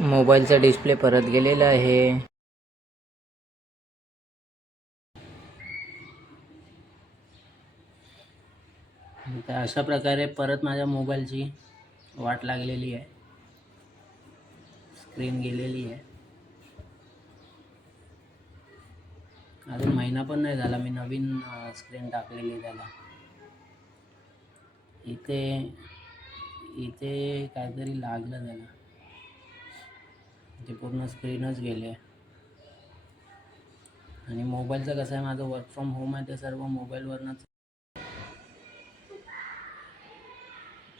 मोबाईलचा डिस्प्ले परत गेलेला आहे. तर अशा प्रकारे परत माझ्या मोबाईलची वाट लागलेली आहे. स्क्रीन गेलेली आहे. अजून महिना पण नाही झाला मी नवीन स्क्रीन टाकलेली आहे त्याला. इथे इथे काहीतरी लागलं त्याला. ते पूर्ण स्क्रीनच गेले. आणि मोबाईलचं कसं आहे माझं वर्क फ्रॉम होम आहे ते सर्व मोबाईलवरनंच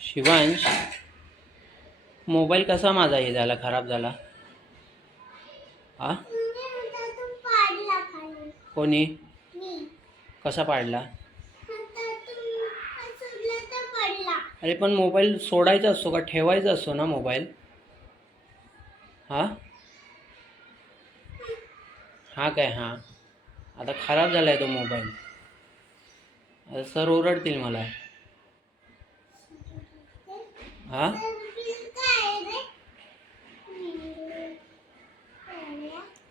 शिवांश मोबाईल कसा माझा हे झाला खराब झाला? हा कोणी? कसा पाडला? अरे पण मोबाईल सोडायचा असतो का? ठेवायचा असतो ना मोबाईल हा? हा काय हा. आता खराब झाला आहे तो मोबाईल. आता सर ओरडतील मला. हा?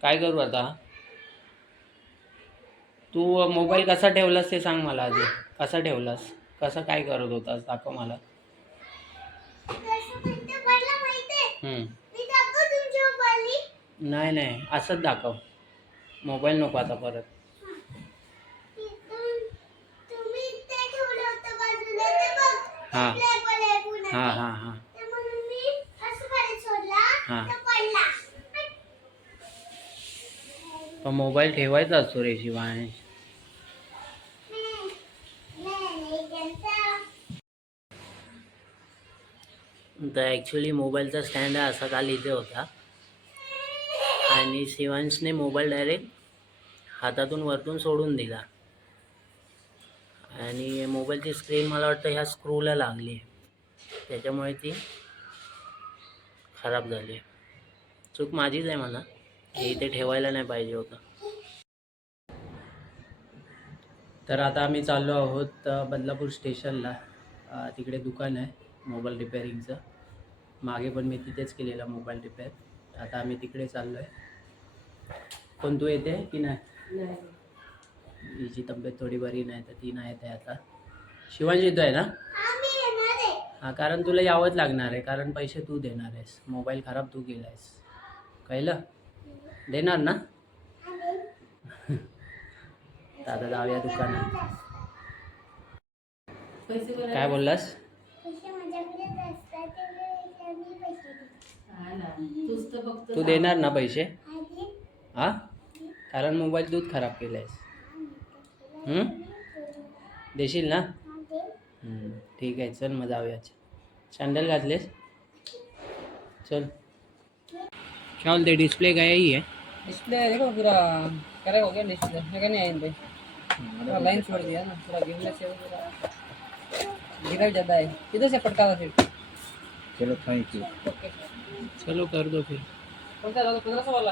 काय करू आता? तू मोबाईल कसा ठेवलास ते सांग मला आधी. कसा ठेवलास? कसं काय करत होतास? दाखव मला. हम्म. नाही नाही. असंच दाखव. मोबाईल नको आता परत. हा. हा हा हा. हा. पण मोबाईल ठेवायचा असतो रे शिवाय. तर ॲक्च्युली मोबाईलचा स्टँड आहे असा काल इथे होता. आणि शिवांशने मोबाईल डायरेक्ट हातातून वरतून सोडून दिला. आणि मोबाईलची स्क्रीन मला वाटतं ह्या स्क्रूला लागली आहे. त्याच्यामुळे ती खराब झाली आहे. चूक माझीच आहे म्हणा. हे इथे ठेवायला नाही पाहिजे होतं. तर आता आम्ही चाललो आहोत बदलापूर स्टेशनला. तिकडे दुकान आहे मोबाईल रिपेअरिंगचं मागे पण मी तिथेच केलेला मोबाईल रिपेअर आता आम्ही तिकडे चाललो आहे कोण तू येते की नाही? हिची तब्येत थोडी बरी नाही तर ती नाही येते आता. शिवांश येतो आहे ना? हा कारण तुला यावंच लागणार आहे कारण पैसे तू देणार आहेस. मोबाईल खराब तू केला आहेस कळलं? देणार ना? तर आता जाऊया दुकानात काय बोललास? तू देणार ना पैसे? हा? कारण मोबाईल तूच खराब केला आहेस हम्म? देशील ना? हम्म, ठीक आहे चल मग जाऊया सँडल घातलेस? चल. क्या बोलते डिस्प्ले गया ही? है डिस्प्ले देखो पूरा करेक्ट हो गया डिस्प्ले है क्या नहीं आएँगे पूरा लाइन छोड़ दिया ना पूरा गिरने से पूरा गिरा ज़्यादा है किधर से पटका हुआ फिर। चलो थैंक यू चलो कर दो फिर। कौन सा डालो पंद्रह सौ वाला?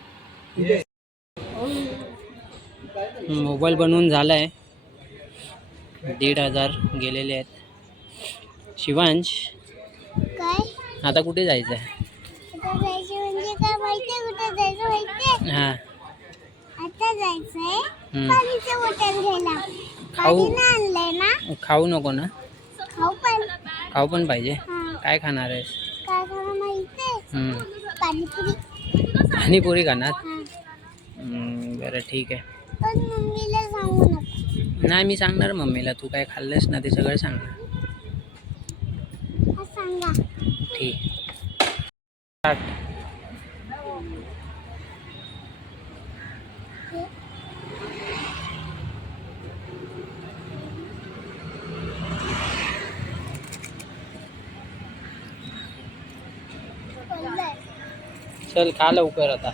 मोबाईल बनवून झालाय. दीड हजार गेलेले आहेत. शिवांश काय? आता कुठे जायचं आहे हां. खाऊ. खाऊ नको ना. खाऊ पण. खाऊ पण पाहिजे. काय खाणार आहेस? हम्म. पाणीपुरी. खाणार? बरं ठीक आहे. पण मम्मीला सांगू नको. नाही मी सांगणार मम्मीला. तू काय खाल्लंस ना ते सगळं सांगणार. सांगा. ठीक. चल खा लवकर आता.